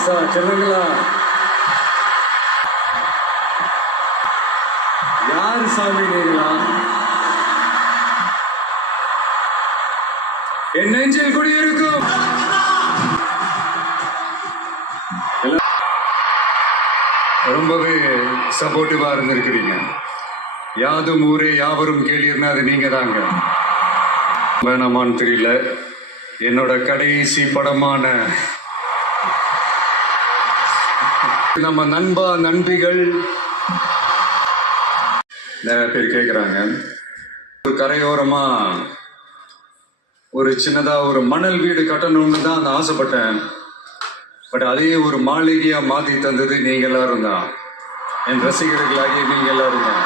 ராசா சொல்லுங்களா? யாரு சாமி நீங்களா? என் நெஞ்சில் குடியிருக்கும் ரொம்பவே சப்போர்ட்டிவா இருந்திருக்கிறீங்க. யாதும் ஊரே யாவரும் கேள்வினா அது நீங்க தாங்க. வேணாமான்னு தெரியல, என்னோட கடைசி படமான நம்ம நண்பா நண்பிகள் நிறைய பேர் கேட்குறாங்க, ஒரு கரையோரமா ஒரு சின்னதா ஒரு மணல் வீடு கட்டணும்னு தான் நான் ஆசைப்பட்டேன். பட் அதே ஒரு மாளிகையா மாத்தி தந்தது நீங்க எல்லாரும் தான், என் ரசிகர்களாகிய நீங்க எல்லாரும் தான்.